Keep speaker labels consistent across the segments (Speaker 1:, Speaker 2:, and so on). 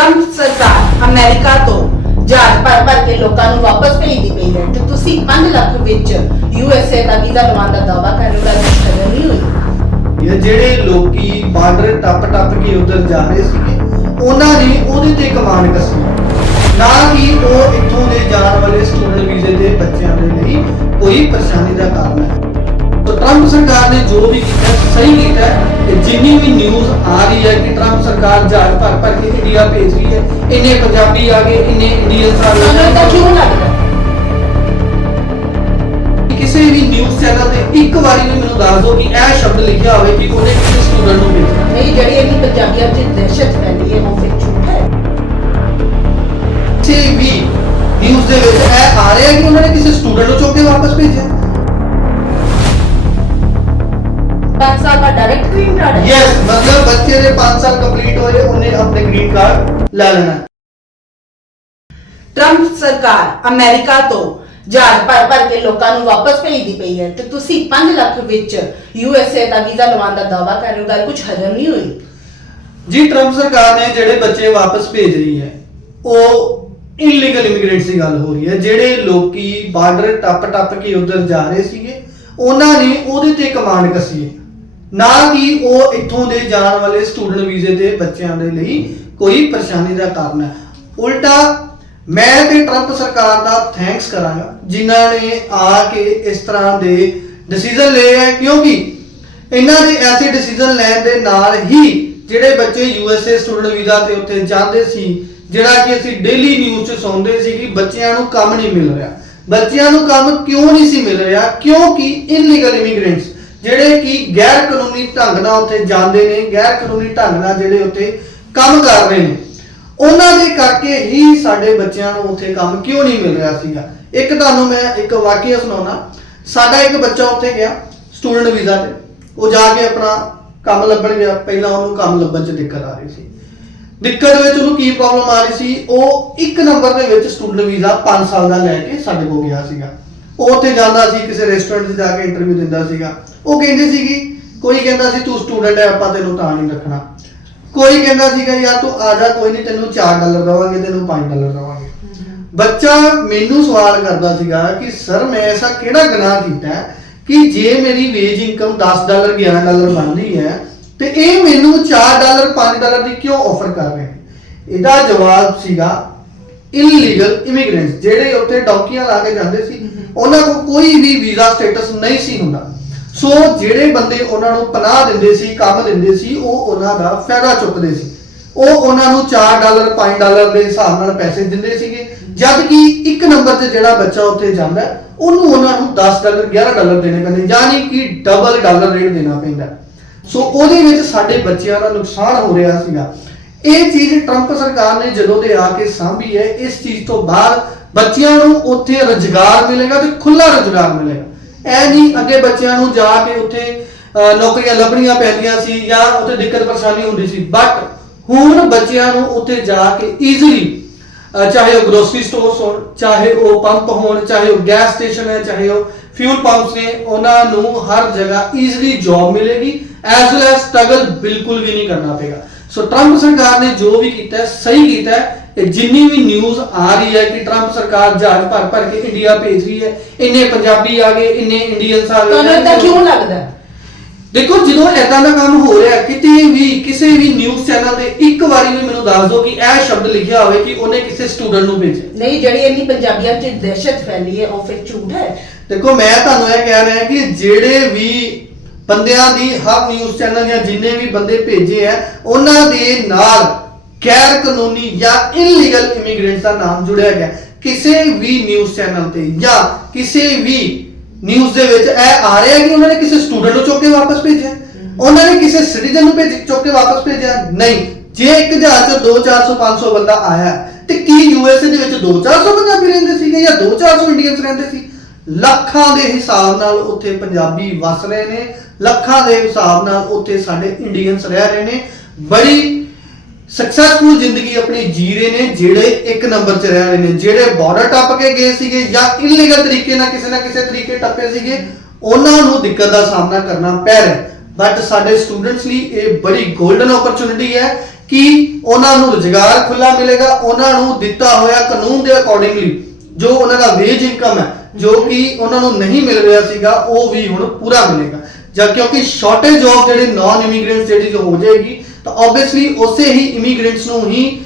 Speaker 1: Trump ਸਰਕਾਰ America ਤੋਂ ਜਹਾਜ਼ ਭਰ ਭਰ ਕੇ ਲੋਕਾਂ ਨੂੰ ਵਾਪਸ ਭੇਜਦੀ ਪਈ ਹੈ ਤੇ ਤੁਸੀਂ 5 ਲੱਖ ਵਿੱਚ ਯੂਐਸਏ ਦਾ ਵੀਜ਼ਾ ਲਵਾਉਣ ਦਾ ਦਾਅਵਾ ਕਰ ਰਹੇ ਹੋ ਗੱਲ ਸ਼ਰਮ ਨਹੀਂ ਹੋਈ?
Speaker 2: ਇਹ ਜਿਹੜੇ ਲੋਕੀ ਬਾਰਡਰ ਟੱਪ ਟੱਪ ਕੇ ਉਧਰ ਜਾ ਰਹੇ ਸੀਗੇ, ਉਹਨਾਂ ਨੇ ਉਹਦੇ ਤੇ ਕਮਾਂਡ ਕੱਸੀ। ਨਾ ਕਿ ਉਹ ਇੱਥੋਂ ਦੇ ਜਾਣ ਵਾਲੇ ਸਟੂਡੈਂਟ ਵੀਜ਼ੇ ਦੇ ਬੱਚਿਆਂ ਦੇ ਲਈ ਕੋਈ ਪਰੇਸ਼ਾਨੀ ਦਾ ਕਾਰਨ ਹੈ। ਤਾਂ ਟਰੰਪ ਸਰਕਾਰ ਨੇ ਜੋ ਵੀ ਕੀਤਾ ਸਹੀ ਕੀਤਾ ਕਿ ਜਿੰਨੀ ਵੀ ਨਿਊਜ਼ ਆ ਰਹੀ ਹੈ ਕਿ ਟਰੰਪ ਸਰਕਾਰ ਜਹਾਜ਼ ਭਰ ਭਰ ਕੇ ਇੰਡੀਆ ਭੇਜ ਰਹੀ ਹੈ ਇੰਨੇ ਪੰਜਾਬੀ ਆ ਗਏ ਇੰਨੇ ਇੰਡੀਅਨਸ ਆ ਗਏ।
Speaker 1: ਤਾਂ ਕਿਉਂ ਲੱਗਦਾ?
Speaker 2: ਕਿਸੇ ਵੀ ਨਿਊਜ਼ ਚੈਨਲ ਤੇ ਇੱਕ ਵਾਰੀ ਵੀ ਮੈਨੂੰ ਦੱਸ ਦਿਓ ਕਿ ਇਹ ਸ਼ਬਦ ਲਿਖਿਆ ਹੋਵੇ ਕਿ ਉਹਨੇ ਕਿਸੇ ਸਟੂਡੈਂਟ ਨੂੰ ਭੇਜਿਆ।
Speaker 1: ਨਹੀਂ ਜਿਹੜੀ ਇੰਨੀ ਪੰਜਾਬੀਆਂ 'ਚ ਦਹਿਸ਼ਤ ਫੈਲੀ ਹੈ ਉਹ ਫਿਰ ਝੂਠ ਹੈ।
Speaker 2: ਕਿਸੇ ਵੀ ਨਿਊਜ਼ ਦੇ ਵਿੱਚ ਇਹ ਆ ਰਿਹਾ ਕਿ ਉਹਨਾਂ ਨੇ ਕਿਸੇ ਸਟੂਡੈਂਟ ਨੂੰ ਚੁੱਕ ਕੇ ਵਾਪਸ ਭੇਜਿਆ।
Speaker 1: 5 ਸਾਲ ਬਾਅਦ ਡਾਇਰੈਕਟ ਗ੍ਰੀਨ ਕਾਰਡ ਹੈ।
Speaker 2: ਯੈਸ ਮਤਲਬ ਬੱਚੇ ਦੇ 5 ਸਾਲ ਕੰਪਲੀਟ ਹੋਏ ਉਹਨੇ ਆਪਣੇ ਗ੍ਰੀਨ ਕਾਰਡ ਲੈ ਲੈਣਾ।
Speaker 1: ਟਰੰਪ ਸਰਕਾਰ ਅਮਰੀਕਾ ਤੋਂ ਜਹਾਜ਼ ਭਰ ਭਰ ਕੇ ਲੋਕਾਂ ਨੂੰ ਵਾਪਸ ਭੇਜਦੀ ਪਈ ਹੈ ਤੇ ਤੁਸੀਂ 5 ਲੱਖ ਵਿੱਚ ਯੂਐਸਏ ਦਾ ਵੀਜ਼ਾ ਲਵਾਉਣ ਦਾ ਦਾਅਵਾ ਕਰ ਰਹੇ ਹੋ ਗੱਲ ਕੁਝ ਹਜ਼ਮ ਨਹੀਂ ਹੋਈ।
Speaker 2: ਜੀ ਟਰੰਪ ਸਰਕਾਰ ਨੇ ਜਿਹੜੇ ਬੱਚੇ ਵਾਪਸ ਭੇਜ ਰਹੀ ਹੈ ਉਹ ਇਲੀਗਲ ਇਮੀਗ੍ਰੈਂਟਸ ਦੀ ਗੱਲ ਹੋ ਰਹੀ ਹੈ। ਜਿਹੜੇ ਲੋਕੀ ਬਾਰਡਰ ਟੱਪ ਟੱਪ ਕੇ ਉਧਰ ਜਾ ਰਹੇ ਸੀਗੇ ਉਹਨਾਂ ਨੇ ਉਹਦੇ ਤੇ ਕਮਾਂਡ ਕੱਸੀ ਹੈ। ਨਾ ਕਿ ਉਹ ਇੱਥੋਂ ਦੇ ਜਾਣ ਵਾਲੇ ਸਟੂਡੈਂਟ ਵੀਜ਼ੇ ਦੇ ਬੱਚਿਆਂ ਦੇ ਲਈ ਕੋਈ ਪਰੇਸ਼ਾਨੀ ਦਾ ਕਾਰਨ ਹੈ। ਉਲਟਾ, ਮੈਂ ਤੇ ਟਰੰਪ ਸਰਕਾਰ ਦਾ ਥੈਂਕਸ ਕਰਾਂਗਾ, ਜਿਨ੍ਹਾਂ ਨੇ ਆ ਕੇ ਇਸ ਤਰ੍ਹਾਂ ਦੇ ਡਿਸੀਜਨ ਲਏ ਹੈ, ਕਿਉਂਕਿ ਇਹਨਾਂ ਦੇ ਐਸੇ ਡਿਸੀਜਨ ਲੈਣ ਦੇ ਨਾਲ ਹੀ ਜਿਹੜੇ ਬੱਚੇ ਯੂਐਸਏ ਸਟੂਡੈਂਟ ਵੀਜ਼ਾ ਤੇ ਉੱਥੇ ਜਾਂਦੇ ਸੀ, ਜਿਹੜਾ ਕਿ ਅਸੀਂ ਡੇਲੀ ਨਿਊਜ਼ 'ਚ ਸੁਣਦੇ ਸੀ ਕਿ ਬੱਚਿਆਂ ਨੂੰ ਕੰਮ ਨਹੀਂ ਮਿਲ ਰਿਹਾ। ਬੱਚਿਆਂ ਨੂੰ ਕੰਮ ਕਿਉਂ ਨਹੀਂ ਸੀ ਮਿਲ ਰਿਹਾ? ਕਿਉਂਕਿ ਇਲੀਗਲ ਇਮੀਗ੍ਰੈਂਟਸ ਜਿਹੜੇ ਕਿ ਗੈਰ ਕਾਨੂੰਨੀ ਢੰਗ ਨਾਲ ਉੱਥੇ ਜਾਂਦੇ ਨੇ ਗੈਰ ਕਾਨੂੰਨੀ ਢੰਗ ਨਾਲ ਜਿਹੜੇ ਉੱਥੇ ਕੰਮ ਕਰ ਰਹੇ ਨੇ, ਉਹਨਾਂ ਦੇ ਕਰਕੇ ਹੀ ਸਾਡੇ ਬੱਚਿਆਂ ਨੂੰ ਉੱਥੇ ਕੰਮ ਕਿਉਂ ਨਹੀਂ ਮਿਲ ਰਿਹਾ ਸੀਗਾ? ਇੱਕ ਤੁਹਾਨੂੰ ਮੈਂ ਇੱਕ ਵਾਕਿਆ ਸੁਣਾਉਣਾ। ਸਾਡਾ ਇੱਕ ਬੱਚਾ ਉੱਥੇ ਗਿਆ, ਸਟੂਡੈਂਟ ਵੀਜ਼ਾ ਤੇ। ਉਹ ਜਾ ਕੇ ਆਪਣਾ ਕੰਮ ਲੱਭਣ ਗਿਆ। ਪਹਿਲਾਂ ਉਹਨੂੰ ਕੰਮ ਲੱਭਣ 'ਚ ਦਿੱਕਤ ਆ ਰਹੀ ਸੀ। ਦਿੱਕਤ ਵਿੱਚ ਉਹਨੂੰ ਕੀ ਪ੍ਰੋਬਲਮ ਆ ਰਹੀ ਸੀ? ਉਹ ਇੱਕ ਨੰਬਰ ਦੇ ਵਿੱਚ ਸਟੂਡੈਂਟ ਵੀਜ਼ਾ 5 ਸਾਲ ਦਾ ਲੈ ਕੇ ਸਾਡੇ ਕੋਲ ਗਿਆ ਸੀਗਾ। ਉਹ ਉੱਥੇ ਜਾਂਦਾ ਸੀ ਕਿਸੇ ਰੈਸਟੋਰੈਂਟ 'ਚ ਜਾ ਕੇ ਇੰਟਰਵਿਊ ਦਿੰਦਾ ਸੀਗਾ। ਉਹ ਕਹਿੰਦੇ ਸੀਗੀ ਕੋਈ ਕਹਿੰਦਾ ਸੀ ਤੂੰ ਸਟੂਡੈਂਟ ਹੈ ਆਪਾਂ ਤੈਨੂੰ ਤਾਂ ਨਹੀਂ ਰੱਖਣਾ। ਕੋਈ ਕਹਿੰਦਾ ਸੀਗਾ ਯਾਰ ਤੂੰ ਆ ਜਾ ਕੋਈ ਨਹੀਂ ਤੈਨੂੰ 4 ਡਾਲਰ ਦਵਾਂਗੇ ਤੈਨੂੰ 5 ਡਾਲਰ ਦਵਾਂਗੇ। ਬੱਚਾ ਮੈਨੂੰ ਸਵਾਲ ਕਰਦਾ ਸੀਗਾ ਕਿ ਸਰ ਮੈਂ ਐਸਾ ਕਿਹੜਾ ਗੁਨਾਹ ਕੀਤਾ ਹੈ ਕਿ ਜੇ ਮੇਰੀ ਵੇਜ ਇਨਕਮ 10 ਡਾਲਰ 11 ਡਾਲਰ ਬਣਦੀ ਹੈ ਤੇ ਇਹ ਮੈਨੂੰ 4 ਡਾਲਰ 5 ਡਾਲਰ ਦੀ ਕਿਉਂ ਆਫਰ ਕਰ ਰਹੇ ਇਹਦਾ ਜਵਾਬ ਸੀਗਾ ਇਲੀਗਲ ਇਮੀਗ੍ਰੈਂਟਸ ਜਿਹੜੇ ਉੱਥੇ ਡੌਕੀਆਂ ਲਾ ਕੇ ਜਾਂਦੇ ਸੀ। ਉਹਨਾਂ ਕੋਲ ਕੋਈ ਵੀ ਵੀਜ਼ਾ ਸਟੇਟਸ ਨਹੀਂ ਸੀ ਹੁੰਦਾ। ਸੋ ਜਿਹੜੇ ਬੰਦੇ ਉਹਨਾਂ ਨੂੰ ਪਨਾਹ ਦਿੰਦੇ ਸੀ, ਕੰਮ ਦਿੰਦੇ ਸੀ, ਉਹ ਉਹਨਾਂ ਦਾ ਫਾਇਦਾ ਚੁੱਕਦੇ ਸੀ। ਉਹ ਉਹਨਾਂ ਨੂੰ 4 ਡਾਲਰ 5 ਡਾਲਰ ਦੇ ਹਿਸਾਬ ਨਾਲ ਪੈਸੇ ਦਿੰਦੇ ਸੀਗੇ। ਜਦ ਕਿ ਇੱਕ ਨੰਬਰ ਤੇ ਜਿਹੜਾ ਬੱਚਾ ਉੱਥੇ ਜਾਂਦਾ, ਉਹਨੂੰ ਉਹਨਾਂ ਨੂੰ 10 ਡਾਲਰ 11 ਡਾਲਰ ਦੇਣੇ ਪੈਂਦੇ ਯਾਨੀ ਕਿ ਡਬਲ ਡਾਲਰ ਰੇਟ ਦੇਣਾ ਪੈਂਦਾ। ਸੋ ਉਹਦੇ ਵਿੱਚ ਸਾਡੇ ਬੱਚਿਆਂ ਦਾ ਨੁਕਸਾਨ ਹੋ ਰਿਹਾ ਸੀਗਾ। ਇਹ ਚੀਜ਼ ਟਰੰਪ ਸਰਕਾਰ ਨੇ ਜਦੋਂ ਦੇ ਆ ਕੇ ਸਾਂਭੀ ਹੈ, ਇਸ ਚੀਜ਼ ਤੋਂ ਬਾਅਦ ਬੱਚਿਆਂ ਨੂੰ ਉੱਥੇ ਰੁਜ਼ਗਾਰ ਮਿਲੇਗਾ ਤੇ ਖੁੱਲਾ ਰੁਜ਼ਗਾਰ ਮਿਲੇਗਾ। ਐ ਨਹੀਂ ਅੱਗੇ ਬੱਚਿਆਂ ਨੂੰ ਜਾ ਕੇ ਉੱਥੇ ਨੌਕਰੀਆਂ ਲੱਭਣੀਆਂ ਪੈਂਦੀਆਂ ਸੀ ਜਾਂ ਉੱਥੇ ਦਿੱਕਤ ਪਰੇਸ਼ਾਨੀ ਹੁੰਦੀ ਸੀ। ਬਟ ਹੁਣ ਬੱਚਿਆਂ ਨੂੰ ਉੱਥੇ ਜਾ ਕੇ ਈਜ਼ੀਲੀ ਚਾਹੇ ਉਹ ਗਰੋਸਰੀ ਸਟੋਰਸ ਹੋਣ, ਚਾਹੇ ਉਹ ਪੰਪ ਹੋਣ, ਚਾਹੇ ਉਹ ਗੈਸ ਸਟੇਸ਼ਨ ਹੈ, ਚਾਹੇ ਉਹ ਫਿਊਲ ਪੰਪਸ ਨੇ, ਉਹਨਾਂ ਨੂੰ ਹਰ ਜਗ੍ਹਾ ਈਜ਼ੀਲੀ ਜੌਬ ਮਿਲੇਗੀ ਐਸ ਵੈਲ ਐਸ ਸਟਰਗਲ ਬਿਲਕੁਲ ਵੀ ਨਹੀਂ ਕਰਨਾ ਪਏਗਾ। ਸੋ ਟਰੰਪ ਸਰਕਾਰ ਨੇ ਜੋ ਵੀ ਕੀਤਾ ਸਹੀ ਕੀਤਾ। ਇਹ ਜਿੰਨੀ ਵੀ ਨਿਊਜ਼ ਆ ਰਹੀ ਹੈ ਕਿ ਟਰੰਪ ਸਰਕਾਰ ਜਹਾਜ਼ ਭਰ ਭਰ ਕੇ ਇੰਡੀਆ ਭੇਜ ਰਹੀ ਹੈ ਇੰਨੇ ਪੰਜਾਬੀ ਆ ਗਏ ਇੰਨੇ ਇੰਡੀਅਨਸ ਆ ਗਏ
Speaker 1: ਤੁਹਾਨੂੰ ਕਿਉਂ ਲੱਗਦਾ?
Speaker 2: ਦੇਖੋ ਜਦੋਂ ਐਦਾਂ ਦਾ ਕੰਮ ਹੋ ਰਿਹਾ ਕਿਤੇ ਵੀ ਕਿਸੇ ਵੀ ਨਿਊਜ਼ ਚੈਨਲ ਤੇ ਇੱਕ ਵਾਰੀ ਵੀ ਮੈਨੂੰ ਦੱਸ ਦਿਓ ਕਿ ਇਹ ਸ਼ਬਦ ਲਿਖਿਆ ਹੋਵੇ ਕਿ ਉਹਨੇ ਕਿਸੇ ਸਟੂਡੈਂਟ ਨੂੰ ਭੇਜਿਆ।
Speaker 1: ਨਹੀਂ ਜਿਹੜੀ ਇੰਨੀ ਪੰਜਾਬੀਆਂ 'ਚ ਦਹਿਸ਼ਤ ਫੈਲੀ ਹੈ ਉਹ ਫਿਰ ਝੂਠ ਹੈ।
Speaker 2: ਦੇਖੋ ਮੈਂ ਤੁਹਾਨੂੰ ਇਹ ਕਹਿ ਰਿਹਾ ਕਿ ਜਿਹੜੇ ਵੀ ਬੰਦਿਆਂ ਦੀ ਹਰ ਨਿਊਜ਼ ਚੈਨਲ ਜਾਂ ਜਿੰਨੇ ਵੀ ਬੰਦੇ ਭੇਜੇ ਆ, ਉਹਨਾਂ ਦੇ ਨਾਲ ਗੈਰ ਕਾਨੂੰਨੀ ਜਾਂ ਇਲੀਗਲ ਇਮੀਗ੍ਰੈਂਟਸ ਦਾ ਨਾਮ ਜੁੜਿਆ ਗਿਆ। ਕਿਸੇ ਵੀ ਨਿਊਜ਼ ਚੈਨਲ ਤੇ ਜਾਂ ਕਿਸੇ ਵੀ ਨਿਊਜ਼ ਦੇ ਵਿੱਚ ਇਹ ਆ ਰਿਹਾ ਕਿ ਉਹਨਾਂ ਨੇ ਕਿਸੇ ਸਟੂਡੈਂਟ ਨੂੰ ਚੁੱਕ ਕੇ ਵਾਪਸ ਭੇਜਿਆ। ਉਹਨਾਂ ਨੇ ਕਿਸੇ ਸਿਟੀਜ਼ਨ ਨੂੰ ਭੇਜ, ਚੁੱਕ ਕੇ ਵਾਪਸ ਭੇਜਿਆ? ਨਹੀਂ। ਜੇ ਇੱਕ ਜਹਾਜ਼ 'ਚ 2 400 500 ਬੰਦਾ ਆਇਆ, ਤੇ ਕੀ ਯੂਐਸਏ ਦੇ ਵਿੱਚ 2 400 ਪੰਜਾਬੀ ਰਹਿੰਦੇ ਸੀਗੇ ਜਾਂ 2 400 ਇੰਡੀਅਨਸ ਰਹਿੰਦੇ ਸੀ? ਲੱਖਾਂ ਦੇ ਹਿਸਾਬ ਨਾਲ ਉੱਥੇ ਪੰਜਾਬੀ ਵਸ ਰਹੇ ਨੇ। ਲੱਖਾਂ ਦੇ ਹਿਸਾਬ ਨਾਲ ਉੱਥੇ ਸਾਡੇ ਇੰਡੀਅਨਸ ਰਹਿ ਰਹੇ ਨੇ। ਬੜੀ ਸਕਸੈਸਫੁਲ ਜ਼ਿੰਦਗੀ ਆਪਣੀ ਜੀ ਰਹੇ ਨੇ, ਜਿਹੜੇ ਇੱਕ ਨੰਬਰ 'ਚ ਰਹਿ ਰਹੇ ਨੇ, ਜਿਹੜੇ ਬਾਰਡਰ ਟੱਪ ਕੇ ਗਏ ਸੀਗੇ ਜਾਂ ਇਲੀਗਲ ਤਰੀਕੇ ਨਾਲ ਕਿਸੇ ਨਾ ਕਿਸੇ ਤਰੀਕੇ ਟੱਪੇ ਸੀਗੇ, ਉਹਨਾਂ ਨੂੰ ਦਿੱਕਤ ਦਾ ਸਾਹਮਣਾ ਕਰਨਾ ਪੈ ਰਿਹਾ ਬਟ ਸਾਡੇ ਸਟੂਡੈਂਟਸ ਲਈ ਇਹ ਬੜੀ 골ਡਨ ਓਪਰਚੁਨਿਟੀ ਹੈ ਕਿ ਉਹਨਾਂ ਨੂੰ ਰੁਜ਼ਗਾਰ ਖੁੱਲਾ ਮਿਲੇਗਾ, ਉਹਨਾਂ ਨੂੰ ਦਿੱਤਾ ਹੋਇਆ ਕਾਨੂੰਨ ਦੇ ਅਕੋਰਡਿੰਗਲੀ ਜੋ ਉਹਨਾਂ ਦਾ ਵੇਜ ਇਨਕਮ ਹੈ, ਜੋ ਕਿ ਉਹਨਾਂ ਨੂੰ ਨਹੀਂ ਮਿਲ ਰਿਹਾ ਸੀਗਾ, ਉਹ ਵੀ ਹੁਣ ਪੂਰਾ ਮਿਲੇਗਾ। ਜਾਂ ਕਿਉਂਕਿ ਸ਼ਾਰਟੇਜ ਆਫ ਜਿਹੜੇ ਨਾਨ ਇਮੀਗ੍ਰੈਂਟਸ ਜਿਹੜੀ ਹੋ ਜਾਏਗੀ, ਤਾਂ ਆਬਵੀਅਸਲੀ ਉਸੇ ਹੀ ਇਮੀਗ੍ਰੈਂਟਸ ਨੂੰ ਹੀ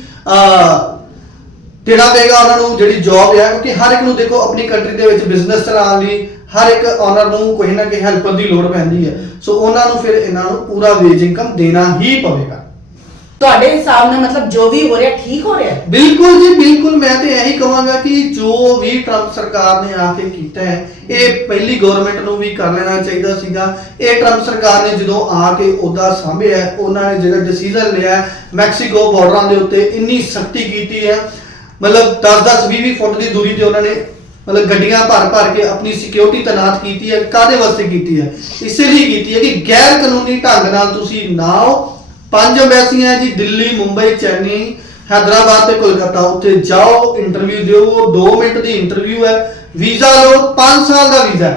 Speaker 2: ਦੇਣਾ ਪਏਗਾ ਉਹਨਾਂ ਨੂੰ ਜਿਹੜੀ ਜੌਬ ਹੈ ਕਿਉਂਕਿ ਹਰ ਇੱਕ ਨੂੰ ਦੇਖੋ ਆਪਣੀ ਕੰਟਰੀ ਦੇ ਵਿੱਚ ਬਿਜ਼ਨਸ ਚਲਾਉਣ ਲਈ ਹਰ ਇੱਕ ਓਨਰ ਨੂੰ ਕੋਈ ਨਾ ਕੋਈ ਹੈਲਪਰ ਦੀ ਲੋੜ ਪੈਂਦੀ ਹੈ। ਸੋ ਉਹਨਾਂ ਨੂੰ ਫਿਰ ਇਹਨਾਂ ਨੂੰ ਪੂਰਾ ਵੇਜ ਇਨਕਮ ਦੇਣਾ ਹੀ ਪਵੇਗਾ।
Speaker 1: ਤੁਹਾਡੇ ਹਿਸਾਬ ਨਾਲ ਮਤਲਬ ਜੋ ਵੀ ਹੋ ਰਿਹਾ ਠੀਕ ਹੋ ਰਿਹਾ? ਹੈ?
Speaker 2: ਬਿਲਕੁਲ ਜੀ ਬਿਲਕੁਲ। ਮੈਂ ਤੇ ਇਹੀ ਕਹਾਂਗਾ ਕਿ ਜੋ ਵੀ ਟਰੰਪ ਸਰਕਾਰ ਨੇ ਆ ਕੇ ਕੀਤਾ ਹੈ ਇਹ ਪਹਿਲੀ ਗਵਰਨਮੈਂਟ ਨੂੰ ਵੀ ਕਰ ਲੈਣਾ ਚਾਹੀਦਾ ਸੀਗਾ। ਇਹ ਟਰੰਪ ਸਰਕਾਰ ਨੇ ਜਦੋਂ ਆ ਕੇ ਉਹਦਾ ਸਾਂਭਿਆ ਹੈ, ਉਹਨਾਂ ਨੇ ਜਿਹੜਾ ਡਿਸੀਜਨ ਲਿਆ ਹੈ, ਮੈਕਸੀਕੋ ਬਾਰਡਰਾਂ ਦੇ ਉੱਤੇ ਇੰਨੀ ਸਖਤੀ ਕੀਤੀ ਹੈ। ਮਤਲਬ 10-10 20-20 ਫੁੱਟ ਦੀ ਦੂਰੀ ਤੇ ਉਹਨਾਂ ਨੇ ਮਤਲਬ ਗੱਡੀਆਂ ਭਰ ਭਰ ਕੇ ਆਪਣੀ ਸਿਕਿਉਰਿਟੀ ਤੈਨਾਤ ਕੀਤੀ ਹੈ। ਕਾਦੇ ਵਾਸਤੇ ਕੀਤੀ ਹੈ? ਇਸੇ ਲਈ ਕੀਤੀ ਹੈ ਕਿ ਗੈਰ ਕਾਨੂੰਨੀ ਢੰਗ ਨਾਲ ਤੁਸੀਂ ਨਾ ਆਓ ਪੰਜ ਅੰਬੈਸੀਆਂ ਜੀ ਦਿੱਲੀ ਮੁੰਬਈ ਚੇਨਈ ਹੈਦਰਾਬਾਦ ਤੇ ਕੋਲਕਾਤਾ। ਉੱਥੇ ਜਾਓ ਇੰਟਰਵਿਊ ਦਿਓ। 2 ਮਿੰਟ ਦੀ ਇੰਟਰਵਿਊ ਹੈ। ਵੀਜ਼ਾ ਲਓ 5 ਸਾਲ ਦਾ ਵੀਜ਼ਾ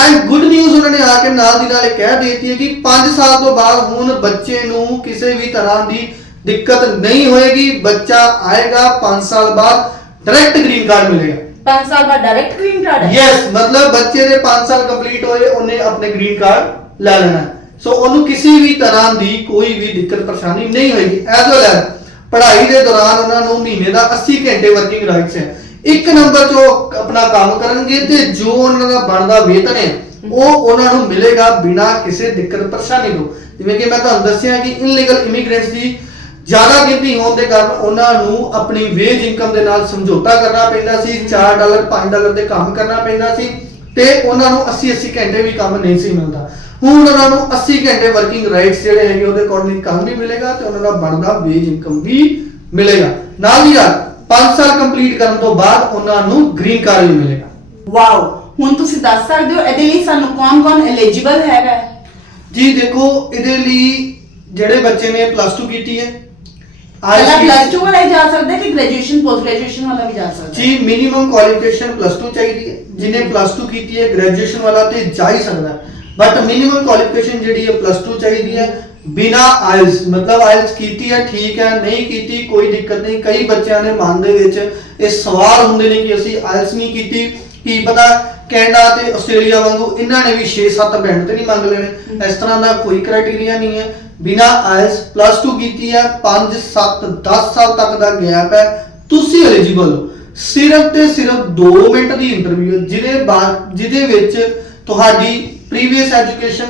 Speaker 2: ਐਂਡ ਗੁੱਡ ਨਿਊਜ਼ ਉਹਨਾਂ ਨੇ ਆ ਕੇ ਨਾਲ ਦੀ ਨਾਲ ਇਹ ਕਹਿ ਦਿੱਤੀ ਹੈ ਕਿ 5 ਸਾਲ ਤੋਂ ਬਾਅਦ ਹੁਣ ਬੱਚੇ ਨੂੰ ਕਿਸੇ ਵੀ ਤਰ੍ਹਾਂ ਦੀ ਦਿੱਕਤ ਨਹੀਂ ਹੋਏਗੀ। ਬੱਚਾ ਆਏਗਾ 5 ਸਾਲ ਬਾਅਦ ਡਾਇਰੈਕਟ ਗ੍ਰੀਨ ਕਾਰਡ ਮਿਲੇਗਾ।
Speaker 1: 5 ਸਾਲ ਬਾਅਦ ਡਾਇਰੈਕਟ ਗ੍ਰੀਨ ਕਾਰਡ ਹੈ?
Speaker 2: ਯੈਸ ਮਤਲਬ ਬੱਚੇ ਦੇ 5 ਸਾਲ ਕੰਪਲੀਟ ਹੋਏ ਉਹਨੇ ਆਪਣੇ ਗ੍ਰੀਨ ਕਾਰਡ ਲੈ ਲੈਣਾ ਹੈ। ਸੋ ਉਹਨੂੰ ਕਿਸੇ ਵੀ ਤਰ੍ਹਾਂ ਦੀ ਕੋਈ ਵੀ ਦਿੱਕਤ, ਪਰੇਸ਼ਾਨੀ ਨਹੀਂ ਹੋਏਗੀ। ਐਜ਼ ਵੈਲ ਐਜ਼ ਪੜ੍ਹਾਈ ਦੇ ਦੌਰਾਨ ਉਹਨਾਂ ਨੂੰ ਮਹੀਨੇ ਦਾ 80 ਘੰਟੇ ਵਰਕਿੰਗ ਰਾਈਟਸ ਹੈ। ਇੱਕ ਨੰਬਰ 'ਚ ਆਪਣਾ ਕੰਮ ਕਰਨਗੇ ਤੇ ਜੋ ਉਹਨਾਂ ਦਾ ਬਣਦਾ ਵੇਤਨ ਹੈ, ਉਹ ਉਹਨਾਂ ਨੂੰ ਮਿਲੇਗਾ ਬਿਨਾਂ ਕਿਸੇ ਦਿੱਕਤ, ਪਰੇਸ਼ਾਨੀ ਤੋਂ। ਜਿਵੇਂ ਕਿ ਮੈਂ ਤੁਹਾਨੂੰ ਦੱਸਿਆ ਕਿ ਇਨਲੀਗਲ ਇਮੀਗ੍ਰੈਂਟਸ ਦੀ ਜ਼ਿਆਦਾ ਗਿਣਤੀ ਹੋਣ ਦੇ ਕਾਰਨ ਉਹਨਾਂ ਨੂੰ ਆਪਣੀ ਵੇਜ ਇਨਕਮ ਦੇ ਨਾਲ ਸਮਝੌਤਾ ਕਰਨਾ ਪੈਂਦਾ ਸੀ 4 ਡਾਲਰ 5 ਡਾਲਰ ਦੇ ਕੰਮ ਕਰਨਾ ਪੈਂਦਾ ਸੀ ਤੇ ਉਹਨਾਂ ਨੂੰ 80 80 ਘੰਟੇ ਵੀ ਕੰਮ ਨਹੀਂ ਸੀ ਮਿਲਦਾ। ਹੁਣ ਉਹਨਾਂ ਨੂੰ 80 ਘੰਟੇ ਵਰਕਿੰਗ ਰਾਈਟਸ ਜਿਹੜੇ ਹੈਗੇ ਉਹਦੇ ਅਕੋਰਡਿੰਗ ਕੰਮ ਵੀ ਮਿਲੇਗਾ ਤੇ ਉਹਨਾਂ ਦਾ ਬਣਦਾ ਵੇਜ ਇਨਕਮ ਵੀ ਮਿਲੇਗਾ। ਨਾਲ ਹੀ ਯਾਰ 5 ਸਾਲ ਕੰਪਲੀਟ ਕਰਨ ਤੋਂ ਬਾਅਦ ਉਹਨਾਂ ਨੂੰ ਗ੍ਰੀਨ ਕਾਰਡ ਵੀ ਮਿਲੇਗਾ।
Speaker 1: ਵਾਓ ਹੁਣ ਤੁਸੀਂ ਦੱਸ ਸਕਦੇ ਹੋ ਇਹਦੇ ਲਈ ਸਾਨੂੰ ਕੌਣ-ਕੌਣ ਐਲੀਜੀਬਲ ਹੈਗਾ?
Speaker 2: ਜੀ ਦੇਖੋ ਇਹਦੇ ਲਈ ਜਿਹੜੇ ਬੱਚੇ ਨੇ ਪਲੱਸ 2 ਕੀਤੀ ਹੈ।
Speaker 1: ਪਹਿਲਾਂ ਪਲੱਸ 2 ਵਾਲਾ ਹੀ ਜਾ ਸਕਦਾ ਕਿ ਗ੍ਰੈਜੂਏਸ਼ਨ ਪੋਸਟ ਗ੍ਰੈਜੂਏਸ਼ਨ ਵਾਲਾ ਵੀ ਜਾ ਸਕਦਾ?
Speaker 2: ਜੀ ਮਿਨੀਮਮ ਕੁਆਲੀਫਿਕੇਸ਼ਨ ਪਲੱਸ 2 ਚਾਹੀਦੀ ਹੈ। ਜਿਹਨੇ ਪਲੱਸ 2 ਕੀਤੀ ਹੈ ਗ੍ਰੈਜੂਏਸ਼ਨ ਵਾਲਾ ਤੇ ਜਾ ਹੀ ਸਕਦਾ। ਬਟ ਮਿਨੀਮਮ ਕੁਆਲੀਫਿਕੇਸ਼ਨ ਜਿਹੜੀ ਹੈ ਪਲੱਸ 2 ਚਾਹੀਦੀ ਹੈ। ਬਿਨਾ ਆਇਲਸ ਮਤਲਬ ਆਇਲਸ ਕੀਤੀ ਹੈ, ਠੀਕ ਹੈ, ਨਹੀਂ ਕੀਤੀ, ਕੋਈ ਦਿੱਕਤ ਨਹੀਂ। ਕਈ ਬੱਚਿਆਂ ਦੇ ਮਨ ਦੇ ਵਿੱਚ ਇਹ ਸਵਾਲ ਹੁੰਦੇ ਨੇ ਕਿ ਅਸੀਂ ਆਇਲਸ ਨਹੀਂ ਕੀਤੀ। ਕੀ ਪਤਾ ਕੈਨੇਡਾ ਤੇ ਆਸਟ੍ਰੇਲੀਆ ਵਾਂਗੂ ਇਹਨਾਂ ਨੇ ਵੀ 6-7 ਬੈਂਡ ਤੇ ਨਹੀਂ ਮੰਗ ਲੈਣੇ। ਇਸ ਤਰ੍ਹਾਂ ਦਾ ਕੋਈ ਕ੍ਰਾਈਟੇਰੀਆ ਨਹੀਂ ਹੈ। ਬਿਨਾ ਆਇਲਸ ਪਲੱਸ 2 ਕੀਤੀ ਹੈ 5 7 10 ਸਾਲ ਤੱਕ ਦਾ ਗੈਪ ਹੈ। ਤੁਸੀਂ ਐਲੀਜੀਬਲ ਹੋ। ਸਿਰਫ ਤੇ ਸਿਰਫ 2 ਮਿੰਟ ਦੀ ਇੰਟਰਵਿਊ ਜਿਹਦੇ ਬਾਅਦ ਜਿਹਦੇ ਵਿੱਚ ਤੁਹਾਡੀ ਪ੍ਰੀਵੀਅਸ ਐਜੂਕੇਸ਼ਨ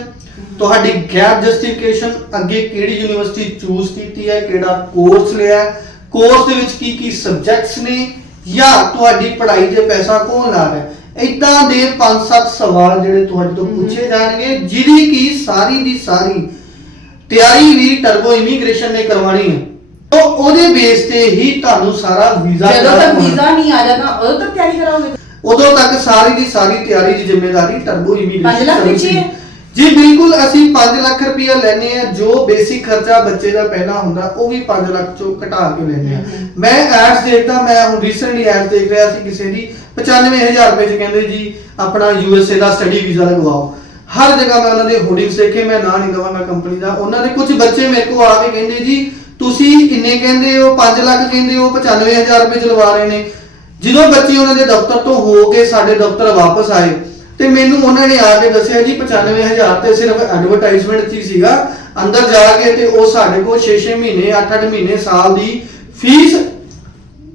Speaker 2: ਤੁਹਾਡੀ ਗੈਪ ਜਸਟੀਫਿਕੇਸ਼ਨ ਅੱਗੇ ਕਿਹੜੀ ਯੂਨੀਵਰਸਿਟੀ ਚੂਜ਼ ਕੀਤੀ ਹੈ ਕਿਹੜਾ ਕੋਰਸ ਲਿਆ ਕੋਰਸ ਦੇ ਵਿੱਚ ਕੀ ਕੀ ਸਬਜੈਕਟਸ ਨੇ ਜਾਂ ਤੁਹਾਡੀ ਪੜ੍ਹਾਈ ਤੇ ਪੈਸਾ ਕੌਣ ਲਾ ਰਿਹਾ ਹੈ? ਇਦਾਂ ਦੇ 5-7 ਸਵਾਲ ਜਿਹੜੇ ਤੁਹਾਡੇ ਤੋਂ ਪੁੱਛੇ ਜਾਣਗੇ ਜਿਹਦੀ ਕੀ ਸਾਰੀ ਦੀ ਸਾਰੀ ਤਿਆਰੀ ਵੀ ਟਰਬੋ ਇਮੀਗ੍ਰੇਸ਼ਨ ਨੇ ਕਰਵਾਣੀ ਹੈ। ਤਾਂ ਉਹਦੇ ਬੇਸ ਤੇ ਹੀ ਤੁਹਾਨੂੰ ਸਾਰਾ ਵੀਜ਼ਾ
Speaker 1: ਜਦੋਂ ਤੱਕ ਵੀਜ਼ਾ ਨਹੀਂ ਆ ਜਾਂਦਾ ਉਦੋਂ ਤੱਕ ਤਿਆਰੀ ਕਰਾਓਗੇ?
Speaker 2: ਉਦੋਂ ਤੱਕ ਸਾਰੀ ਦੀ ਸਾਰੀ ਤਿਆਰੀ ਦੀ ਜ਼ਿੰਮੇਵਾਰੀ ਟਰਬੋ ਇਮੀਗ੍ਰੇਸ਼ਨ
Speaker 1: ਪੰਜ ਲੱਖ ਵਿੱਚ ਹੀ ਹੈ?
Speaker 2: ਜੀ ਬਿਲਕੁਲ ਅਸੀਂ 5 ਲੱਖ ਰੁਪਇਆ ਲੈਨੇ ਆ ਜੋ ਬੇਸਿਕ ਖਰਚਾ ਬੱਚੇ ਦਾ ਪਹਿਲਾਂ ਹੁੰਦਾ ਉਹ ਵੀ 5 ਲੱਖ ਚੋਂ ਘਟਾ ਕੇ ਲੈਨੇ ਆ। ਮੈਂ ਐਡਸ ਦੇਖਦਾ ਮੈਂ ਹੁਣ ਰੀਸੈਂਟਲੀ ਐਡ ਦੇਖ ਰਿਹਾ ਸੀ ਕਿਸੇ ਦੀ 95000 ਰੁਪਏ ਚ ਕਹਿੰਦੇ ਜੀ ਆਪਣਾ ਯੂਐਸਏ ਦਾ ਸਟੱਡੀ ਵੀਜ਼ਾ ਲਗਵਾਓ। ਹਰ ਜਗ੍ਹਾ ਮੈਂ ਉਹਨਾਂ ਦੇ ਹੋਰਡਿੰਗਸ ਦੇਖੇ ਮੈਂ ਨਾਂ ਨਹੀਂ ਦਵਾਂਗਾ ਕੰਪਨੀ ਦਾ। ਉਹਨਾਂ ਦੇ ਕੁਝ ਬੱਚੇ ਮੇਰੇ ਕੋਲ ਆ ਕੇ ਕਹਿੰਦੇ ਜੀ ਤੁਸੀਂ ਇੰਨੇ ਕਹਿੰਦੇ ਹੋ 5 ਲੱਖ ਕਹਿੰਦੇ ਹੋ 95000 ਰੁਪਏ ਚ ਲਵਾ ਰਹੇ ਨੇ। ਜਦੋਂ ਬੱਚੇ ਉਹਨਾਂ ਦੇ ਦਫ਼ਤਰ ਤੋਂ ਹੋ ਕੇ ਸਾਡੇ ਦਫ਼ਤਰ ਵਾਪਸ ਆਏ, ਤੇ ਮੈਨੂੰ ਉਹਨਾਂ ਨੇ ਆ ਕੇ ਦੱਸਿਆ ਜੀ 95000 ਤੇ ਸਿਰਫ ਐਡਵਰਟਾਈਜ਼ਮੈਂਟ 'ਚ ਹੀ ਸੀਗਾ। ਅੰਦਰ ਜਾ ਕੇ ਤੇ ਉਹ ਸਾਡੇ ਕੋਲ 6-6 ਮਹੀਨੇ 8-8 ਮਹੀਨੇ, ਸਾਲ ਦੀ ਫੀਸ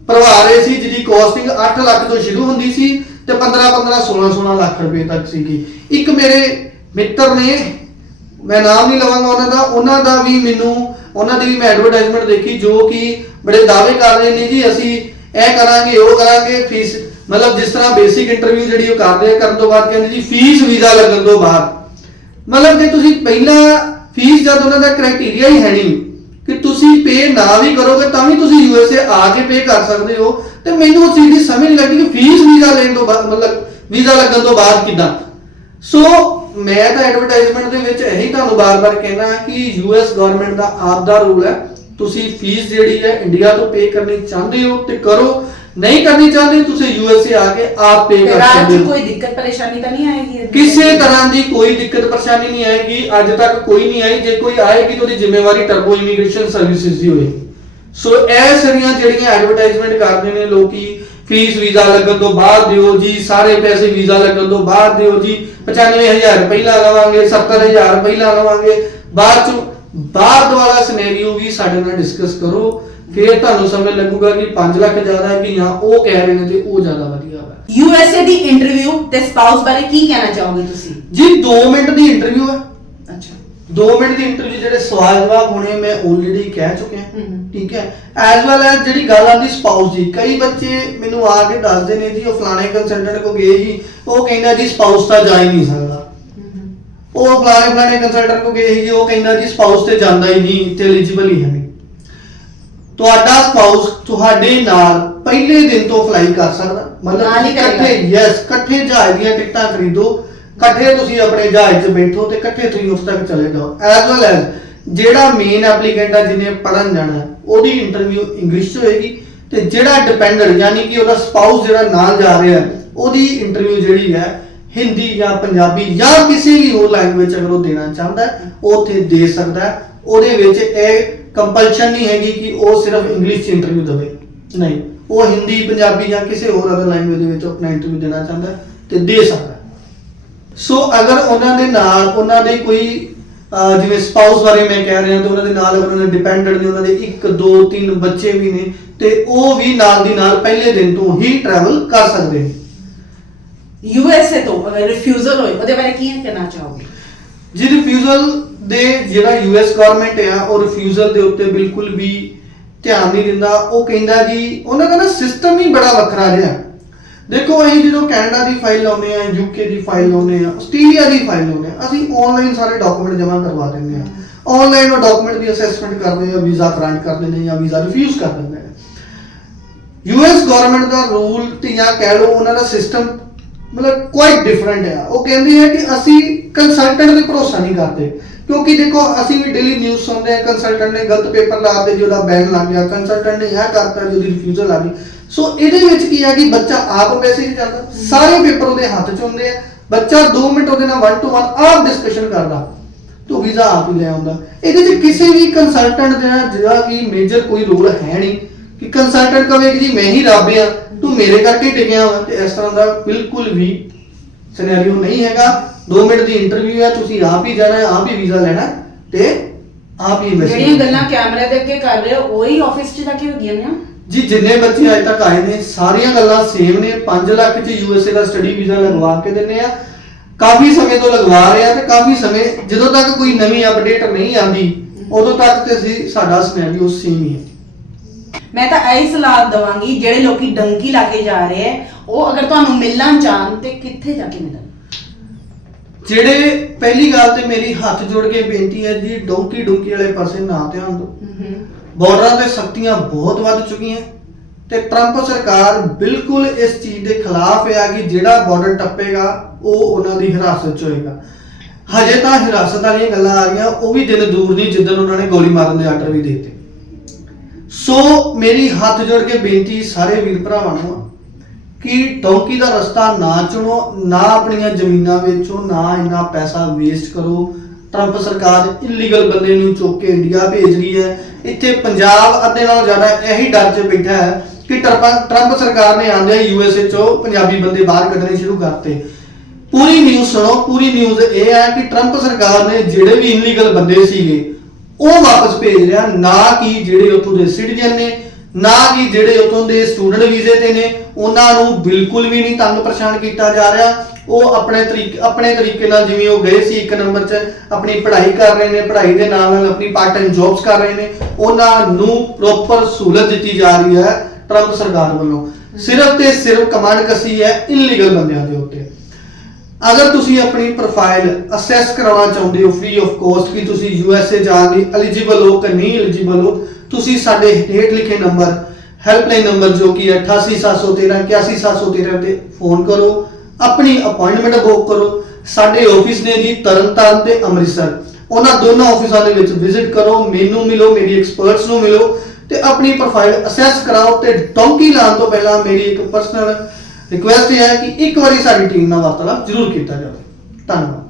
Speaker 2: ਭਰਵਾ ਰਹੇ ਸੀ, ਜਿਹਦੀ ਕੋਸਟਿੰਗ 8 ਲੱਖ ਤੋਂ ਸ਼ੁਰੂ ਹੁੰਦੀ ਸੀ ਤੇ 15-15 16-16 ਲੱਖ ਰੁਪਏ ਤੱਕ ਸੀਗੀ। ਇੱਕ ਮੇਰੇ ਮਿੱਤਰ ਨੇ, ਮੈਂ ਨਾਮ ਨਹੀਂ ਲਵਾਂਗਾ ਉਹਨਾਂ ਦਾ ਉਹਨਾਂ ਦਾ ਵੀ ਮੈਨੂੰ, ਉਹਨਾਂ ਦੀ ਵੀ ਮੈਂ ਐਡਵਰਟਾਈਜ਼ਮੈਂਟ ਦੇਖੀ, ਜੋ ਕਿ ਬੜੇ ਦਾਅਵੇ ਕਰ ਰਹੇ ਨੇ ਜੀ, ਅਸੀਂ ਇਹ ਕਰਾਂਗੇ, ਉਹ ਕਰਾਂਗੇ, ਫੀਸ, ਮਤਲਬ ਜਿਸ ਤਰ੍ਹਾਂ ਬੇਸਿਕ ਇੰਟਰਵਿਊ ਜਿਹੜੀ ਉਹ ਕਰਦੇ ਆ, ਕਰਨ ਤੋਂ ਬਾਅਦ ਕਹਿੰਦੇ ਜੀ ਫੀਸ ਵੀਜ਼ਾ ਲੱਗਣ ਤੋਂ ਬਾਅਦ। ਮਤਲਬ ਜੇ ਤੁਸੀਂ ਪਹਿਲਾਂ ਫੀਸ ਜਦ ਉਹਨਾਂ ਦਾ ਕ੍ਰਾਈਟੇਰੀਆ ਹੀ ਹੈ ਨਹੀਂ, ਕਿ ਤੁਸੀਂ ਪੇ ਨਾ ਵੀ ਕਰੋਗੇ ਤਾਂ ਵੀ ਤੁਸੀਂ ਯੂਐਸਏ ਆ ਕੇ ਪੇ ਕਰ ਸਕਦੇ ਹੋ, ਤੇ ਮੈਨੂੰ ਉਸ ਚੀਜ਼ ਦੀ ਸਮਝ ਨਹੀਂ ਲੱਗੀ ਕਿ ਫੀਸ ਵੀਜ਼ਾ ਲੈਣ ਤੋਂ ਬਾਅਦ, ਮਤਲਬ ਵੀਜ਼ਾ ਲੱਗਣ ਤੋਂ ਬਾਅਦ ਕਿਦਾਂ। ਸੋ ਮੈਂ ਤਾਂ ਐਡਵਰਟਾਈਜ਼ਮੈਂਟ ਦੇ ਵਿੱਚ ਇਹੀ ਤੁਹਾਨੂੰ ਬਾਰ-ਬਾਰ ਕਹਿਣਾ ਕਿ ਯੂਐਸ ਗਵਰਨਮੈਂਟ ਦਾ ਆਪ ਦਾ ਰੂਲ ਹੈ ਤੁਸੀਂ ਫੀਸ ਜਿਹੜੀ ਹੈ ਇੰਡੀਆ ਤੋਂ ਪੇ ਕਰਨੀ ਚਾਹੁੰਦੇ ਹੋ ਤੇ ਕਰੋ। ਨਹੀਂ ਕਰਨੀ ਚਾਹੁੰਦੇ ਤੁਸੀਂ ਯੂਐਸਏ ਆ ਕੇ ਆਪ ਪੇ ਕਰ ਸਕਦੇ ਹੋ।
Speaker 1: ਕੋਈ ਦਿੱਕਤ ਪਰੇਸ਼ਾਨੀ ਤਾਂ ਨਹੀਂ ਆਏਗੀ
Speaker 2: ਕਿਸੇ? ਤਰ੍ਹਾਂ ਦੀ ਕੋਈ ਦਿੱਕਤ ਪਰੇਸ਼ਾਨੀ ਨਹੀਂ ਆਏਗੀ। ਅੱਜ ਤੱਕ ਕੋਈ ਨਹੀਂ ਆਈ। ਜੇ ਕੋਈ ਆਏਗੀ ਤਾਂ ਉਹਦੀ ਜ਼ਿੰਮੇਵਾਰੀ ਟਰਬੋ ਇਮੀਗ੍ਰੇਸ਼ਨ ਸਰਵਿਸਿਜ਼ ਦੀ ਹੋਏਗੀ। ਸੋ ਇਹ ਸਾਰੀਆਂ ਜਿਹੜੀਆਂ ਐਡਵਰਟਾਈਜ਼ਮੈਂਟ ਕਰਦੇ ਨੇ ਲੋਕੀ ਫੀਸ ਵੀਜ਼ਾ ਲੱਗਣ ਤੋਂ ਬਾਅਦ ਦਿਓ ਜੀ ਸਾਰੇ ਪੈਸੇ ਵੀਜ਼ਾ ਲੱਗਣ ਤੋਂ ਬਾਅਦ ਦਿਓ ਜੀ। 95000 ਪਹਿਲਾਂ ਲਵਾਂਗੇ 70000 ਪਹਿਲਾਂ ਲਵਾਂਗੇ। ਬਾਅਦ ਚ ਬਾਅਦ ਵਾਲਾ ਸਿਨੈਰੀਓ ਵੀ ਸਾਡੇ ਨਾਲ ਡਿਸਕਸ ਕਰੋ। ਫਿਰ ਤੁਹਾਨੂੰ ਸਮਝ ਲੱਗੂਗਾ ਕਿ 5 ਲੱਖ ਜ਼ਿਆਦਾ ਹੈ ਕਿ ਜਾਂ ਉਹ ਕਹਿ ਰਹੇ ਨੇ ਤੇ ਉਹ ਜ਼ਿਆਦਾ ਵਧੀਆ ਹੈ।
Speaker 1: ਯੂ ਐਸ ਏ ਦੀ ਇੰਟਰਵਿਊ ਤੇ ਸਪਾਊਸ ਬਾਰੇ ਕੀ ਕਹਿਣਾ ਚਾਹੋਗੇ ਤੁਸੀਂ?
Speaker 2: ਜੀ 2 ਮਿੰਟ ਦੀ ਇੰਟਰਵਿਊ ਹੈ।
Speaker 1: ਅੱਛਾ।
Speaker 2: 2 ਮਿੰਟ ਦੀ ਇੰਟਰਵਿਊ ਜਿਹੜੇ ਸਵਾਲ ਜਵਾਬ ਹੋਣੇ ਮੈਂ ਆਲਰੇਡੀ ਕਹਿ ਚੁੱਕਿਆ। ਠੀਕ ਹੈ। ਐਸ ਵੈਲ ਐਸ ਜਿਹੜੀ ਗੱਲ ਆਂਦੀ ਸਪਾਊਸ ਦੀ ਕਈ ਬੱਚੇ ਮੈਨੂੰ ਆ ਕੇ ਦੱਸਦੇ ਨੇ ਜੀ ਉਹ ਫਲਾਣੇ ਕੰਸਲਟੈਂਟ ਕੋ ਗਏ ਜੀ ਉਹ ਕਹਿੰਦਾ ਜੀ ਸਪਾਊਸ ਤਾਂ ਜਾ ਹੀ ਨਹੀਂ ਸਕਦਾ। ਉਹ ਫਲਾਣੇ ਫਲਾਣੇ ਕੰਸਲਟੈਂਟ ਕੋ ਗਏ ਸੀ ਜੀ ਉਹ ਕਹਿੰਦਾ ਜੀ ਸਪਾਊਸ ਤੇ ਜਾਂਦਾ ਹੀ ਨਹੀਂ ਇੱਥੇ ਐਲੀਜੀਬਲ ਹੀ ਹੈ ਨਹੀਂ। ਤੁਹਾਡਾ ਸਪਾਊਸ ਤੁਹਾਡੇ ਨਾਲ ਪਹਿਲੇ ਦਿਨ ਤੋਂ ਫਲਾਈ ਕਰ ਸਕਦਾ। ਮਤਲਬ
Speaker 1: ਹੀ ਕਰੇਗਾ।
Speaker 2: ਇਕੱਠੇ ਯੈਸ ਇਕੱਠੇ ਜਹਾਜ਼ ਦੀਆਂ ਟਿਕਟਾਂ ਖਰੀਦੋ ਇਕੱਠੇ ਤੁਸੀਂ ਆਪਣੇ ਜਹਾਜ਼ 'ਚ ਬੈਠੋ ਤੇ ਇਕੱਠੇ ਤੁਸੀਂ ਉਸ ਤੱਕ ਚਲੇ ਜਾਓ। ਐਸ ਵੈਲ ਐਸ ਜਿਹੜਾ ਮੇਨ ਐਪਲੀਕੈਂਟ ਆ ਜਿਹਨੇ ਪੜਨ ਜਾਣਾ ਹੈ, ਉਹਦੀ ਇੰਟਰਵਿਊ ਇੰਗਲਿਸ਼ 'ਚ ਹੋਏਗੀ ਤੇ ਜਿਹੜਾ ਡਿਪੈਂਡੈਂਟ ਯਾਨੀ ਕਿ ਉਹਦਾ ਸਪਾਊਸ ਜਿਹੜਾ ਨਾਲ ਜਾ ਰਿਹਾ ਹੈ, ਉਹਦੀ ਇੰਟਰਵਿਊ ਜਿਹੜੀ ਹੈ ਹਿੰਦੀ ਜਾਂ ਪੰਜਾਬੀ ਜਾਂ ਕਿਸੇ ਵੀ ਹੋਰ ਲੈਂਗੁਏਜ ਅਗਰ ਉਹ ਦੇਣਾ ਚਾਹੁੰਦਾ ਉਹ ਉੱਥੇ ਦੇ ਸਕਦਾ ਉਹਦੇ ਵਿੱਚ ਇਹ ਕੰਪਲਸ਼ਨ ਨਹੀਂ ਹੈਗੀ ਕਿ ਉਹ ਸਿਰਫ ਇੰਗਲਿਸ਼ 'ਚ ਇੰਟਰਵਿਊ ਦੇਵੇ। ਨਹੀਂ, ਉਹ ਹਿੰਦੀ, ਪੰਜਾਬੀ ਜਾਂ ਕਿਸੇ ਹੋਰ ਅਦਰ ਲੈਂਗੁਏਜ ਦੇ ਵਿੱਚ ਆਪਣਾ ਇੰਟਰਵਿਊ ਦੇਣਾ ਚਾਹੁੰਦਾ ਹੈ ਤੇ ਦੇ ਸਕਦਾ ਸੋ ਅਗਰ ਉਹਨਾਂ ਦੇ ਨਾਲ, ਉਹਨਾਂ ਦੇ ਕੋਈ ਜਿਵੇਂ ਸਪਾਊਸ ਬਾਰੇ ਮੈਂ ਕਹਿ ਰਿਹਾ ਤੇ ਉਹਨਾਂ ਦੇ ਨਾਲ ਅਗਰ ਉਹਨਾਂ ਦੇ ਡਿਪੈਂਡੈਂਟ ਨੇ, ਉਹਨਾਂ ਦੇ 1 2 3 ਬੱਚੇ ਵੀ ਨੇ ਤੇ ਉਹ ਵੀ ਨਾਲ ਦੀ ਨਾਲ ਪਹਿਲੇ ਦਿਨ ਤੋਂ ਹੀ ਟਰੈਵਲ ਕਰ ਸਕਦੇ ਨੇ।
Speaker 1: ਯੂ ਤੋਂ ਰਿਫਿਊਜ਼ਲ ਹੋਏ ਉਹਦੇ ਬਾਰੇ ਕੀ ਕਹਿਣਾ ਚਾਹੋਗੇ?
Speaker 2: ਜੀ ਰਿਫਿਊਜ਼ਲ ਦੇ ਜਿਹੜਾ ਯੂਐਸ ਗਵਰਨਮੈਂਟ ਆ, ਉਹ ਰਿਫਿਊਜ਼ਲ ਦੇ ਉੱਤੇ ਬਿਲਕੁਲ ਵੀ ਧਿਆਨ ਨਹੀਂ ਦਿੰਦਾ। ਉਹ ਕਹਿੰਦਾ ਜੀ, ਉਹਨਾਂ ਦਾ ਨਾ ਸਿਸਟਮ ਹੀ ਬੜਾ ਵੱਖਰਾ ਜਿਹਾ। ਦੇਖੋ, ਅਸੀਂ ਜਦੋਂ ਕੈਨੇਡਾ ਦੀ ਫਾਈਲ ਲਾਉਂਦੇ ਆ ਯੂਕੇ ਦੀ ਫਾਈਲ ਲਾਉਂਦੇ ਆ ਆਸਟ੍ਰੇਲੀਆ ਦੀ ਫਾਈਲ ਲਾਉਂਦੇ ਆ, ਅਸੀਂ ਆਨਲਾਈਨ ਸਾਰੇ ਡਾਕੂਮੈਂਟ ਜਮ੍ਹਾਂ ਕਰਵਾ ਦਿੰਦੇ ਆ। ਆਨਲਾਈਨ ਉਹ ਡਾਕੂਮੈਂਟ ਦੀ ਅਸੈਸਮੈਂਟ ਕਰਦੇ ਆ ਵੀਜ਼ਾ ਗ੍ਰਾਂਟ ਕਰ ਦਿੰਦੇ ਜਾਂ ਵੀਜ਼ਾ ਰਿਫਿਊਜ਼ ਕਰ ਦਿੰਦੇ ਆ। ਯੂਐਸ ਗਵਰਨਮੈਂਟ ਦਾ ਰੂਲ ਤੇ ਜਾਂ ਕਹਿ ਲਓ, ਉਹਨਾਂ ਦਾ ਸਿਸਟਮ ਮਤਲਬ ਕੁਆਇਟ ਡਿਫਰੈਂਟ ਹੈ। ਉਹ ਕਹਿੰਦੇ ਹੈ ਕਿ ਅਸੀਂ ਕੰਸਲਟੈਂਟ ਤੇ ਭਰੋਸਾ ਨਹੀਂ ਕਰਦੇ। ਕਿਉਂਕਿ ਦੇਖੋ, ਅਸੀਂ ਵੀ ਡੇਲੀ ਨਿਊਜ਼ ਸੁਣਦੇ ਹਾਂ ਕੰਸਲਟੈਂਟ ਨੇ ਗਲਤ ਪੇਪਰ ਲਾ ਦਿੱਤੇ ਜਿਹਦਾ ਬੈਨ ਲੱਗ ਗਿਆ ਕੰਸਲਟੈਂਟ ਨੇ ਇਹ ਕਰਤਾ ਜਿਹਦੀ ਰਿਫਿਊਜ਼ਲ ਆ ਗਈ। ਸੋ ਇਹਦੇ ਵਿੱਚ ਕੀ ਹੈ ਕਿ ਬੱਚਾ ਆਪ ਪੈਸੇ ਨਹੀਂ ਜਾਂਦਾ। ਸਾਰੇ ਪੇਪਰ ਉਹਦੇ ਹੱਥ 'ਚ ਹੁੰਦੇ ਆ। ਬੱਚਾ 2 ਮਿੰਟ ਉਹਦੇ ਨਾਲ 1 ਟੂ 1 ਆਪ ਡਿਸਕਸ਼ਨ ਕਰਦਾ। ਤੋ ਵੀਜ਼ਾ ਆਪ ਹੀ ਲੈ ਆਉਂਦਾ। ਇਹਦੇ 'ਚ ਕਿਸੇ ਵੀ ਕੰਸਲਟੈਂਟ ਦਾ ਜਿਹੜਾ ਕਿ ਮੇਜਰ ਕੋਈ ਰੋਲ ਹੈ ਨਹੀਂ। ਕਿ ਕੰਸਲਟੈਂਟ ਕਵੇ ਕਿ ਜੀ, ਮੈਂ ਹੀ ਰੱਬ ਆ ਤੂੰ ਮੇਰੇ ਕਰਕੇ ਟਿਕਿਆ ਵਾ ਤੇ ਇਸ ਤਰ੍ਹਾਂ ਦਾ ਬਿਲਕੁਲ ਵੀ ਸਿਨੈਰੀਓ ਨਹੀਂ ਹੈਗਾ। 2 ਮਿੰਟ ਦੀ ਇੰਟਰਵਿਊ ਹੈ ਤੁਸੀਂ ਆਪ ਹੀ ਜਾਣਾ ਹੈ ਆਪ ਹੀ ਵੀਜ਼ਾ ਲੈਣਾ ਹੈ ਤੇ ਆਪ ਹੀ embassy
Speaker 1: ਜਿਹੜੀਆਂ ਗੱਲਾਂ ਕੈਮਰੇ ਦੇ ਅੱਗੇ ਕਰ ਰਹੇ ਹੋ ਉਹੀ ਆਫਿਸ 'ਚ ਜਾ ਕੇ ਹੁੰਦੀਆਂ ਨੇ।
Speaker 2: ਜੀ ਜਿੰਨੇ ਬੱਚੇ ਅਜੇ ਤੱਕ ਆਏ ਨੇ ਸਾਰੀਆਂ ਗੱਲਾਂ ਸੇਮ ਨੇ। 5 ਲੱਖ ਚ ਯੂਐਸਏ ਦਾ ਸਟੱਡੀ ਵੀਜ਼ਾ ਲਗਵਾ ਕੇ ਦਿੰਨੇ ਆ। ਕਾਫੀ ਸਮੇਂ ਤੋਂ ਲਗਵਾ ਰਹੇ ਆ ਤੇ ਕਾਫੀ ਸਮੇਂ ਜਦੋਂ ਤੱਕ ਕੋਈ ਨਵੀਂ ਅਪਡੇਟ ਨਹੀਂ ਆਂਦੀ ਉਦੋਂ ਤੱਕ ਤੇ ਅਸੀਂ ਸਾਡਾ ਸਿਨੈਰੀਓ ਸੇਮ ਹੀ ਹੈ।
Speaker 1: ਮੈਂ ਤਾਂ ਇਹੀ ਸਲਾਹ ਦਵਾਂਗੀ ਜਿਹੜੇ ਲੋਕੀ ਡੰਕੀ ਲਾ ਕੇ ਜਾ ਰਹੇ ਹੈ ਉਹ ਅਗਰ ਤੁਹਾਨੂੰ ਮਿਲਣਾ ਚਾਹਣ ਤੇ ਕਿੱਥੇ ਜਾ ਕੇ ਮਿਲਣ?
Speaker 2: ਜਿਹੜੇ ਪਹਿਲੀ ਗੱਲ ਤੇ ਮੇਰੀ ਹੱਥ ਜੋੜ ਕੇ ਬੇਨਤੀ ਹੈ ਜੀ ਡੋਂਕੀ ਡੋਂਕੀ ਵਾਲੇ ਪਾਸੇ ਨਾ ਧਿਆਨ ਦਿਓ। ਬਾਰਡਰਾਂ ਤੇ ਸਖਤੀਆਂ ਬਹੁਤ ਵੱਧ ਚੁੱਕੀਆਂ। ਤੇ ਟਰੰਪ ਸਰਕਾਰ ਬਿਲਕੁਲ ਇਸ ਚੀਜ਼ ਦੇ ਖਿਲਾਫ ਹੈ ਕਿ ਜਿਹੜਾ ਬਾਰਡਰ ਟੱਪੇਗਾ ਉਹ ਉਹਨਾਂ ਦੀ ਹਿਰਾਸਤ 'ਚ ਹੋਏਗਾ। ਹਜੇ ਤਾਂ ਹਿਰਾਸਤ ਵਾਲੀਆਂ ਗੱਲਾਂ ਆ ਗਈਆਂ ਉਹ ਵੀ ਦਿਨ ਦੂਰ ਨਹੀਂ ਜਿੱਦਣ ਉਹਨਾਂ ਨੇ ਗੋਲੀ ਮਾਰਨ ਦੇ ਆਰਡਰ ਵੀ ਦੇ ਦਿੱਤੇ। ਸੋ ਮੇਰੀ ਹੱਥ ਜੋੜ ਕੇ ਬੇਨਤੀ ਸਾਰੇ ਵੀਰ ਭਰਾਵਾਂ ਨੂੰ ਕਿ ਡੌਂਕੀ ਦਾ ਰਸਤਾ ਨਾ ਚੁਣੋ, ਨਾ ਆਪਣੀਆਂ ਜ਼ਮੀਨਾਂ ਵੇਚੋ, ਨਾ ਇੰਨਾ ਪੈਸਾ ਵੇਸਟ ਕਰੋ। ਟਰੰਪ ਸਰਕਾਰ ਇਲੀਗਲ ਬੰਦੇ ਨੂੰ ਚੁੱਕ ਕੇ ਇੰਡੀਆ ਭੇਜ ਰਹੀ ਹੈ। ਇੱਥੇ ਪੰਜਾਬ ਅੱਧੇ ਨਾਲੋਂ ਜ਼ਿਆਦਾ ਇਹੀ ਡਰ 'ਚ ਬੈਠਾ ਹੈ ਕਿ ਟਰੰਪ ਟਰੰਪ ਸਰਕਾਰ ਨੇ ਆਂਦੇ ਯੂਐਸਏ 'ਚੋਂ ਪੰਜਾਬੀ ਬੰਦੇ ਬਾਹਰ ਕੱਢਣੇ ਸ਼ੁਰੂ ਕਰਤੇ। ਪੂਰੀ ਨਿਊਜ਼ ਸੁਣੋ, ਪੂਰੀ ਨਿਊਜ਼ ਇਹ ਹੈ ਕਿ ਟਰੰਪ ਸਰਕਾਰ ਨੇ ਜਿਹੜੇ ਵੀ ਇਲੀਗਲ ਬੰਦੇ ਸੀਗੇ ਉਹ ਵਾਪਸ ਭੇਜ ਰਿਹਾ, ਨਾ ਕਿ ਜਿਹੜੇ ਉੱਥੋਂ ਦੇ ਸਿਟੀਜ਼ਨ ਨੇ, ਨਾ ਕਿ ਜਿਹੜੇ ਉੱਥੋਂ ਦੇ ਸਟੂਡੈਂਟ ਵੀਜ਼ੇ ਤੇ ਨੇ, ਉਹਨਾਂ ਨੂੰ ਬਿਲਕੁਲ ਵੀ ਨਹੀਂ ਤੰਗ ਪਰੇਸ਼ਾਨ ਕੀਤਾ ਜਾ ਰਿਹਾ। ਉਹ ਆਪਣੇ ਤਰੀਕੇ ਆਪਣੇ ਤਰੀਕੇ ਨਾਲ ਜਿਵੇਂ ਉਹ ਗਏ ਸੀ ਇੱਕ ਨੰਬਰ 'ਚ, ਆਪਣੀ ਪੜ੍ਹਾਈ ਕਰ ਰਹੇ ਨੇ, ਪੜ੍ਹਾਈ ਦੇ ਨਾਲ ਨਾਲ ਆਪਣੀ ਪਾਰਟ ਟਾਈਮ ਜੌਬਸ ਕਰ ਰਹੇ ਨੇ, ਉਹਨਾਂ ਨੂੰ ਪ੍ਰੋਪਰ ਸਹੂਲਤ ਦਿੱਤੀ ਜਾ ਰਹੀ ਹੈ ਟਰੰਪ ਸਰਕਾਰ ਵੱਲੋਂ। ਸਿਰਫ ਤੇ ਸਿਰਫ ਕਮਾਂਡ ਕਸੀ ਹੈ ਇਲੀਗਲ ਬੰਦਿਆਂ ਦੇ ਉੱਤੇ। ਅਗਰ ਤੁਸੀਂ ਆਪਣੀ ਪ੍ਰੋਫਾਈਲ ਅਸੈਸ ਕਰਾਉਣਾ ਚਾਹੁੰਦੇ ਹੋ ਫ੍ਰੀ ਆਫ ਕੋਸਟ ਕਿ ਤੁਸੀਂ ਯੂਐਸਏ ਜਾਣ ਲਈ ਐਲੀਜੀਬਲ ਹੋ ਕਿ ਨਹੀਂ ਐਲੀਜੀਬਲ ਹੋ, ਤੁਸੀਂ ਸਾਡੇ ਹੇਠ ਲਿਖੇ ਨੰਬਰ ਹੈਲਪਲਾਈਨ ਨੰਬਰ ਜੋ ਕਿ ਹੈ 88713 81713 ਤੇ ਫੋਨ ਕਰੋ। ਆਪਣੀ ਅਪਾਇੰਟਮੈਂਟ ਬੁੱਕ ਕਰੋ। ਸਾਡੇ ਆਫਿਸ ਨੇ ਜੀ ਤਰਨਤਾਰਨ ਤੇ ਅੰਮ੍ਰਿਤਸਰ। ਉਹਨਾਂ ਦੋਨਾਂ ਆਫਿਸਾਂ ਦੇ ਵਿੱਚ ਵਿਜ਼ਿਟ ਕਰੋ, ਮੈਨੂੰ ਮਿਲੋ, ਮੇਰੀ ਐਕਸਪਰਟਸ ਨੂੰ ਮਿਲੋ ਤੇ ਆਪਣੀ ਪ੍ਰੋਫਾਈਲ ਅਸੈਸ ਕਰਾਓ ਤੇ ਡੌਂਕੀ ਲਾਉਣ ਤੋਂ ਪਹਿਲਾਂ ਮੇਰੀ ਇੱਕ ਪਰਸਨਲ ਰਿਕੁਐਸਟ ਹੈ ਕਿ ਇੱਕ ਵਾਰੀ ਸਾਡੀ ਟੀਮ ਨਾਲ ਵਾਰਤਾਲਾਪ ਜ਼ਰੂਰ ਕੀਤਾ ਜਾਵੇ। ਧੰਨਵਾਦ।